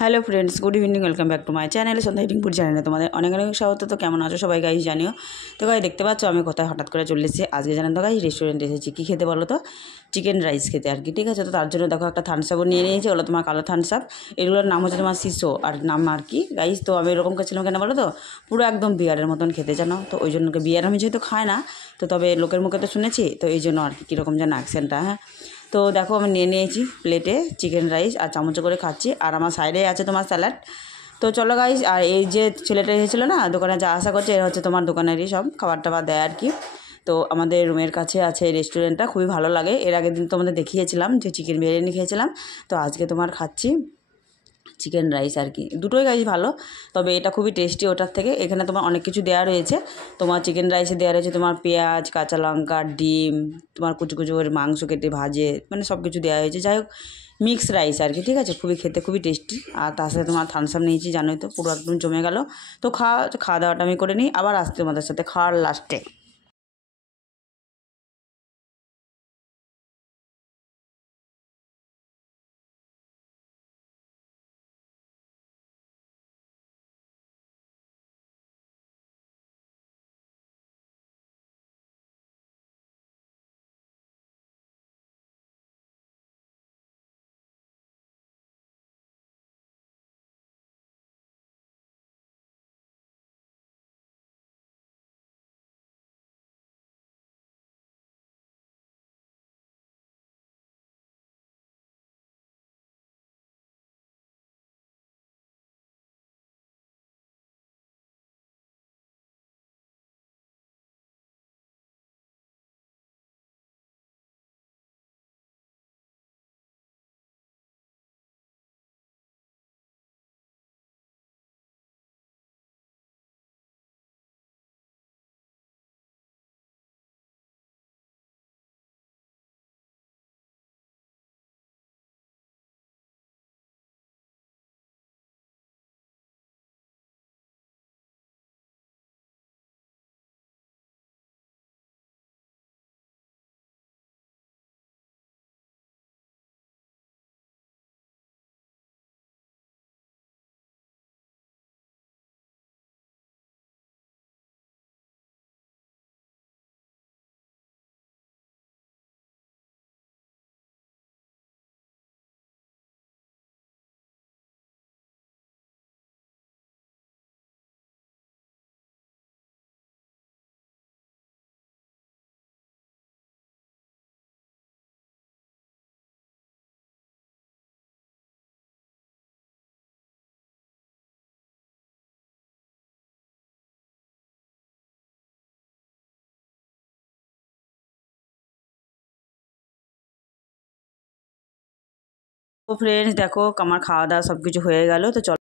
Hello friends, good evening, welcome back to my channel Sandhya ইটিংপুর চ্যানেলে তোমাদের অনেক অনেক স্বাগত। তো কেমন আছো সবাই গাইজ জানিও। তো গাই দেখতে পাচ্ছ আমি কোথায় হঠাৎ করে চলে এসেছি আজকে, জানেন তো গাই রেস্টুরেন্টে এসেছি। কী খেতে বলো তো? চিকেন রাইস খেতে আর কি, ঠিক আছে। তো তার জন্য দেখো একটা থামস আপও নিয়ে নিয়েছি, ওগুলো তোমার কালো থামস আপ। এগুলোর নাম হচ্ছে তোমার সিসো আর নাম আর কি গাইজ। তো আমি এরকম করছিলাম কেন বলো তো, পুরো একদম বিয়ারের মতন খেতে জানো। তো ওই জন্য বিয়ার আমি যেহেতু খাই না, তো তবে লোকের মুখে তো শুনেছি, তো এই জন্য আর কি কীরকম যেন অ্যাকসেন্টটা। হ্যাঁ, তো দেখো আমি নিয়ে নিয়েছি প্লেটে চিকেন রাইস আর চামচে করে খাচ্ছি, আর আমার সাইডে আছে তোমার স্যালাড। তো চলো গাইস, আর এই যে ছেলেটা এসেছিলো না দোকানে, যা আশা করছে এরা হচ্ছে তোমার দোকানেরই সব খাবার টাবার দেয় আর কি। তো আমাদের রুমের কাছে আছে এই রেস্টুরেন্টটা, খুবই ভালো লাগে। এর আগের দিন তোমাদের দেখিয়েছিলাম যে চিকেন বিরিয়ানি খেয়েছিলাম, তো আজকে তোমার খাচ্ছি চিকেন রাইস আর কি। দুটোই গাইস ভালো, তবে এটা খুবই টেস্টি ওটার থেকে। এখানে তোমার অনেক কিছু দেওয়া রয়েছে। তোমার চিকেন রাইসে দেওয়া রয়েছে তোমার পেঁয়াজ, কাঁচা লঙ্কা, ডিম, তোমার কুচু কুচু করে মাংস কেটে ভাজে, মানে সব কিছু দেওয়া হয়েছে। যাই হোক, মিক্স রাইস আর কি, ঠিক আছে। খুবই খেতে খুবই টেস্টি। আর তার সাথে তোমার থামস আপ নিয়েছি, জানোই তো, পুরো একদম জমে গেল। তো খাওয়া দাওয়াটা আমি করে নিই, আবার আসতে তোমাদের সাথে খাওয়ার লাস্টে। তো ফ্রেন্ডস দেখো, আমার খাওয়া দাওয়া সব কিছু হয়ে গেল। তো চলো